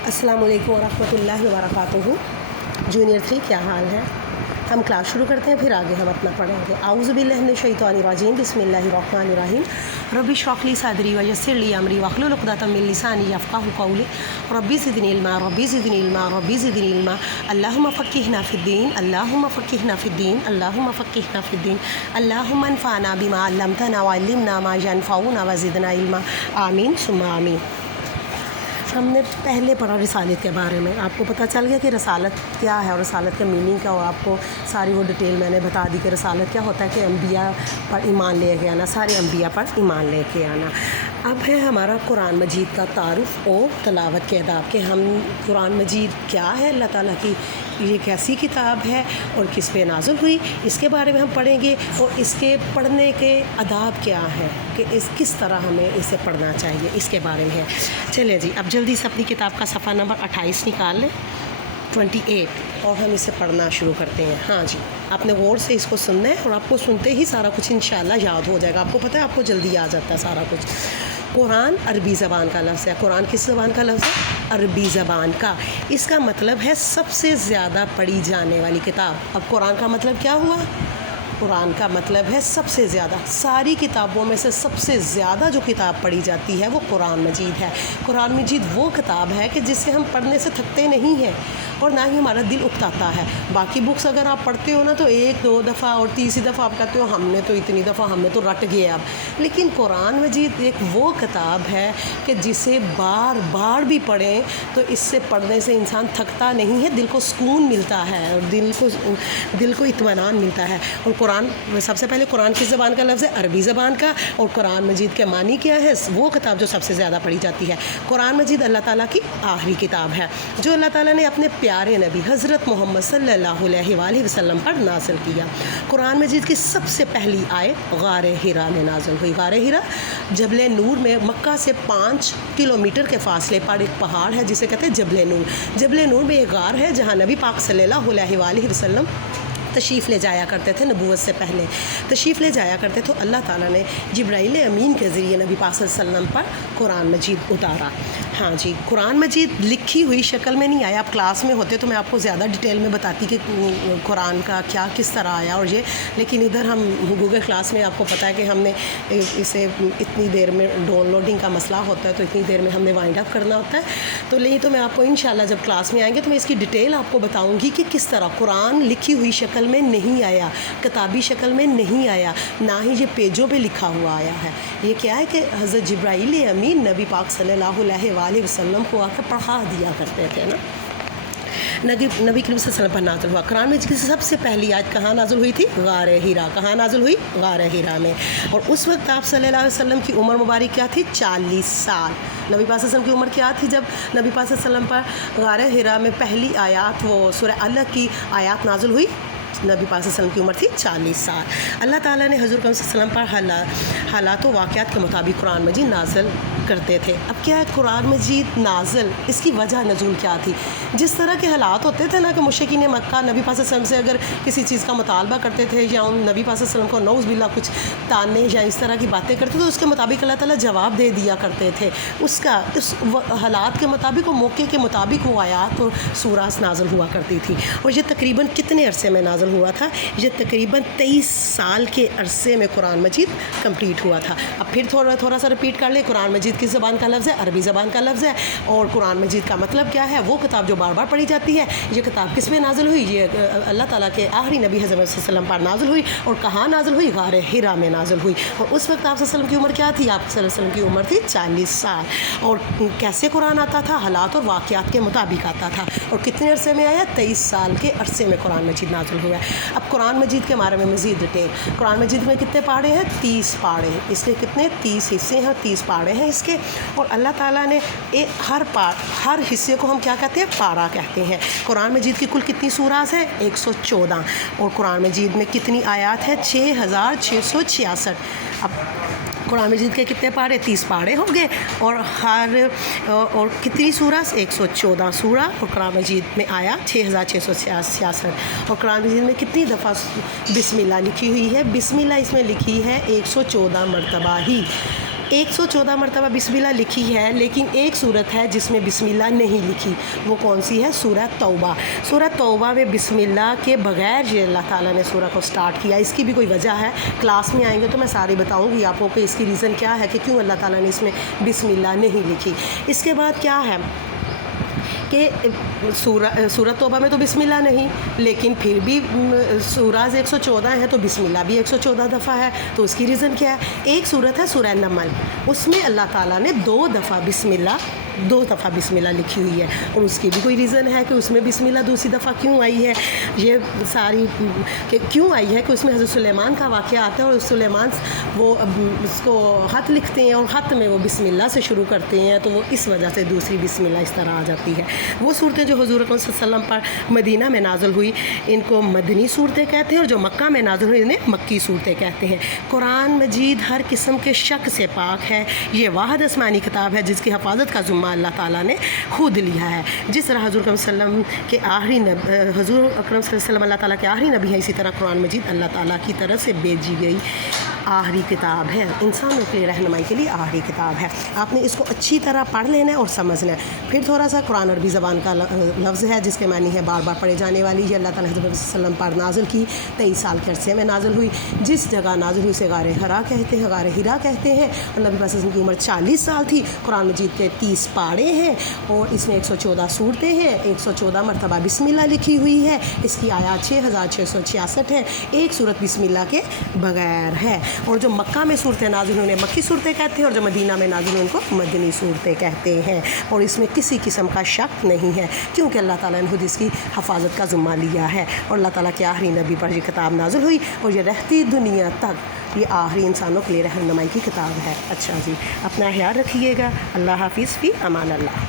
अस्सलामु अलैकुम वरहमतुल्लाहि वबरकातुहू। जूनियर 3 क्या हाल है। हम क्लास शुरू करते हैं, फिर आगे हम अपना पढ़ेंगे। आऊज़ु बिल्लाहि मिनश शैतानिर रजीम, बिस्मिल्लाहिर रहमानिर रहीम। रब्बि इश्रह ली सदरी व यस्सिर ली अमरी वहलुल उक़दतम मिन लिसानी यफ़क़हू क़ौली। Rabbi ज़िदनी इल्मा, rabbi ज़िदनी इल्मा, rabbi ज़िदनी इल्मा। अल्लाहुम्मा फ़क़्क़िहना फ़िद्दीन, अल्लाहुम्मा फ़क़्क़िहना फ़िद्दीन, अल्लाहुम्मा फ़क़्क़िहना फ़िद्दीन। अल्लाहुम्मा अन्फ़अना बिमा अल्लमतना व अल्लिमना मा यनफ़अुना व ज़िदना इल्मा। आमीन सुम्मा आमीन। हमने पहले पढ़ा रिसालत के बारे में, आपको पता चल गया कि रसालत क्या है और रसालत का मीनिंग क्या हो। आपको सारी वो डिटेल मैंने बता दी कि रसालत क्या होता है कि अम्बिया पर ईमान लेके आना, सारे अम्बिया पर ईमान लेके आना। अब है हमारा कुरान मजीद का तारुफ़ और तलावत के अदाब कि हम कुरान मजीद क्या है, अल्लाह ताला की ये कैसी किताब है और किस पे नाज़िल हुई, इसके बारे में हम पढ़ेंगे। और इसके पढ़ने के अदाब क्या हैं कि किस तरह हमें इसे पढ़ना चाहिए, इसके बारे में है। चलिए जी, अब जल्दी से अपनी किताब का सफ़ा नंबर 28 निकाल लें, 28, और हम इसे पढ़ना शुरू करते हैं। हाँ जी, आपने गौर से इसको सुनना है और आपको सुनते ही सारा कुछ इंशाअल्लाह याद हो जाएगा। आपको पता है, आपको जल्दी आ जाता है सारा कुछ। कुरान अरबी ज़बान का लफ्ज़ है। कुरान किस ज़बान का लफ्ज़ है? अरबी ज़बान का। इसका मतलब है सबसे ज़्यादा पढ़ी जाने वाली किताब। अब कुरान का मतलब क्या हुआ? कुरान का मतलब है सबसे ज़्यादा, सारी किताबों में से सबसे ज़्यादा जो किताब पढ़ी जाती है वो कुरान मजीद है। कुरान मजीद वो किताब है कि जिसे हम पढ़ने से थकते नहीं हैं और ना ही हमारा दिल उकताता है। बाकी बुक्स अगर आप पढ़ते हो ना तो 1-2 दफ़ा और तीसरी दफ़ा आप कहते हो हमने तो इतनी दफ़ा, हमने तो रट गए अब। लेकिन कुरान मजीद एक वो किताब है कि जिसे बार बार भी पढ़ें तो इससे पढ़ने से इंसान थकता नहीं है, दिल को सुकून मिलता है और दिल को इत्मीनान मिलता है। और कुरान, सबसे पहले कुरान किस ज़बान का लफ्ज़ है? अरबी ज़बान का। और कुरान मजीद के मानी क्या है? वो किताब जो सबसे ज़्यादा पढ़ी जाती है। कुरान मजीद अल्लाह ताला की आखिरी किताब है जो अल्लाह ताला ने अपने प्यारे नबी हज़रत मोहम्मद सल्लल्लाहु अलैहि वसल्लम पर नाज़िल किया। कुरान मजीद की सबसे पहली आयत गारे हिरा में नाज़िल हुई। गारे हिरा जबल नूर में, मक्का से 5 किलोमीटर के फासले पर एक पहाड़ है जिसे कहते हैं जबल नूर। जबल नूर में एक गार है जहाँ नबी पाक सल्लल्लाहु अलैहि वसल्लम तशरीफ़ ले जाया करते थे। नबूवत से पहले तशरीफ़ ले जाया करते तो अल्लाह ताला ने जिब्राइल अमीन के ज़रिए नबी पाक सल्लल्लाहु अलैहि वसल्लम पर कुरान मजीद उतारा। हाँ जी, कुरान मजीद लिखी हुई शक्ल में नहीं आया। आप क्लास में होते तो मैं आपको ज़्यादा डिटेल में बताती कि कुरान का क्या किस तरह आया और ये, लेकिन इधर हम गूगल क्लास में, आपको पता है कि हमने इसे इतनी देर में डाउनलोडिंग का मसला होता है तो इतनी देर में हमने वाइंड अप करना होता है। तो नहीं तो मैं आपको इंशाल्लाह जब क्लास में आएंगे तो मैं इसकी डिटेल आपको बताऊँगी कि किस तरह कुरान लिखी हुई शक्ल में नहीं आया, किताबी शक्ल में नहीं आया, ना ही ये पेजों पे लिखा हुआ आया है। ये क्या है कि हज़रत जिब्राइल अमीन नबी पाक सल्लल्लाहु अलैहि वसल्लम को आकर पढ़ा दिया करते थे ना। नबी करीम सल्लल्लाहु अलैहि वसल्लम पर नाज़िल हुआ। कुरान में जिसकी सबसे पहली आयत कहाँ नाज़िल हुई थी? गारे हिरा। कहाँ नाज़िल हुई? गारे हिरा में। और उस वक्त आप सल्लल्लाहु अलैहि वसल्लम की उम्र मुबारक क्या थी? 40 साल। नबी पाक सल्लल्लाहु अलैहि वसल्लम की उम्र क्या थी जब नबी पाक सल्लल्लाहु अलैहि वसल्लम पर गारे हिरा में पहली आयत, वो सूरह अलग की आयत नाज़िल हुई? नबी पाक सल्लल्लाहु अलैहि वसल्लम की उम्र थी 40 साल। अल्लाह ताला ने हज़रत सल्लल्लाहु अलैहि वसल्लम पर हालात व वाक़यात के मुताबिक कुरान मजीद नाज़िल करते थे। अब क्या है कुरान मजीद नाज़िल, इसकी वजह नज़ूल क्या थी? जिस तरह के हालात होते थे ना कि मुशरिकीन मक्का नबी पाक सल्लल्लाहु अलैहि वसल्लम से अगर किसी चीज़ का मुतालबा करते थे या उन नबी पाक सल्लल्लाहु अलैहि वसल्लम को नौज़ बिल्लाह कुछ ताने या इस तरह की बातें करते तो उसके मुताबिक अल्लाह ताला जवाब दे दिया करते थे। उसका उस हालात के मुताबिक और मौके के मुताबिक वो आयात और सूरात नाज़िल हुआ करती थी। और ये तकरीबन कितने अरसे में नाज़िल हुआ था? ये तकरीबन 23 साल के अरसे में कुरान मजीद कंप्लीट हुआ था। अब फिर थोड़ा सा रिपीट कर ले। कुरान मजीद किस ज़बान का लफ्ज़ है? अरबी ज़बान का लफ्ज़ है। और कुरान मजीद का मतलब क्या है? वो किताब जो बार बार पढ़ी जाती है। ये किताब किस में नाज़िल हुई? ये अल्लाह ताला के आखिरी नबी हज़रत सल्लल्लाहु अलैहि वसल्लम पर नाज़िल हुई। और कहाँ नाज़िल हुई? गारे हिरा में नाज़िल हुई। और उस वक्त आप सल्लल्लाहु अलैहि वसल्लम की उम्र क्या थी? आप सल्लल्लाहु अलैहि वसल्लम की उम्र थी 40 साल। और कैसे कुरान आता था? हालात और वाक़यात के मुताबिक आता था। और कितने अरसे में आया? 23 साल के अरसे में कुरान मजीद नाज़िल हुआ। अब कुरान मजीद के बारे में मज़ीद डिटेल। कुरान मजीद में कितने पाड़े हैं? 30 पाड़े हैं। इसके कितने? 30 हिस्से हैं, 30 पाड़े हैं इसके। और अल्लाह ताला ने हर हिस्से को हम क्या कहते हैं? पारा कहते हैं। कुरान मजीद की कुल कितनी सूरात है? 114। और कुरान मजीद में कितनी आयत है? 6666। अब कुरान मजीद के कितने पारे? 30 पारे हो गए। और कितनी सूरा? 114 सूरा। और कुरान मजीद में आया 6666। और कुरान मजीद में कितनी दफ़ा बिस्मिल्लाह लिखी हुई है? बिस्मिल्लाह इसमें लिखी है 114 मरतबा ही। 114 मरतबा बिस्मिल्लाह लिखी है, लेकिन एक सूरत है जिसमें बिस्मिल्लाह नहीं लिखी। वो कौन सी है? सूरह तौबा। सूरह तौबा में बिस्मिल्लाह के बग़ैर ये अल्लाह ताला ने सूरह को स्टार्ट किया। इसकी भी कोई वजह है, क्लास में आएंगे तो मैं सारी बताऊंगी आपको कि इसकी रीज़न क्या है कि क्यों अल्लाह ताला ने इसमें बिस्मिल्लाह नहीं लिखी। इसके बाद क्या है कि सूरह तौबा में तो बिस्मिल्लाह नहीं, लेकिन फिर भी सूराज 114 है तो बिस्मिल्लाह भी 114 दफ़ा है। तो उसकी रीज़न क्या है? एक सूरत है सूरह नमल, उसमें अल्लाह ताला ने 2 दफ़ा बिस्मिल्लाह लिखी हुई है, और उसकी भी कोई रीज़न है कि उसमें बिस्मिल्लाह दूसरी दफ़ा क्यों आई है। ये सारी क्यों आई है कि उसमें हज़रत सुलेमान का वाक़या आता है, और सुलेमान वो उसको ख़त लिखते हैं और ख़त में वो बिस्मिल्लाह से शुरू करते हैं, तो वो इस वजह से दूसरी बिस्मिल्लाह इस तरह आ जाती है। वो सूरतें जो हुज़ूर अकरम सल्लल्लाहु अलैहि वसल्लम पर मदीना में नाज़िल हुई, इनको मदनी सूरतें कहते हैं, और जो मक्का में नाज़िल हुई इन्हें मक्की सूरतें कहते हैं। कुरान मजीद हर किस्म के शक से पाक है। ये वाहिद आसमानी किताब है जिसकी हिफाजत का ज़िम्मा अल्लाह ताला ने खुद लिया है। जिस तरह हुज़ूर अकरम सल्लल्लाहु अलैहि वसल्लम के अल्लाह ताला के आखिरी नबी हैं, इसी तरह कुरान मजीद अल्लाह ताला की तरफ से भेजी गई आखिरी किताब है, इंसानों के लिए रहनुमाई के लिए आखिरी किताब है। आपने इसको अच्छी तरह पढ़ लेना है और समझना है। फिर थोड़ा सा कुरान अरबी ज़बान का लफ्ज़ है जिसके मानी है बार बार पढ़े जाने वाली। ये अल्लाह ताला ने हज़रत सल्लम पर नाज़िल की, 23 साल के अरसे में नाज़िल हुई। जिस जगह नाज़िल हुई उसे गारे हिरा कहते हैं, गारे हिरा कहते हैं, और नबी पाक की उम्र 40 साल थी। कुरान मजीद के 30 पाड़े हैं और इसमें 114 सूरतें हैं, 114 मरतबा बिस्मिल्लाह लिखी हुई है। इसकी आयत 6666 है। एक सूरत बिस्मिल्लाह के बग़ैर है। और जो मक्का में सूरतें नाज़िल हुई उन्हें मक्की सूरतें कहते हैं, और जो मदीना में नाज़िल हुई उनको मदनी सूरतें कहते हैं। और इसमें किसी किस्म का शक नहीं है, क्योंकि अल्लाह ताला ने खुद इसकी हिफाजत का ज़िम्मा लिया है। और अल्लाह ताला के आखिरी नबी पर ये किताब नाज़िल हुई, और ये रहती दुनिया तक ये आखिरी इंसानों के लिए रहनुमाई की किताब है। अच्छा जी, अपना ख्याल रखिएगा। अल्लाह हाफ़िज़, फ़ी अमान अल्लाह।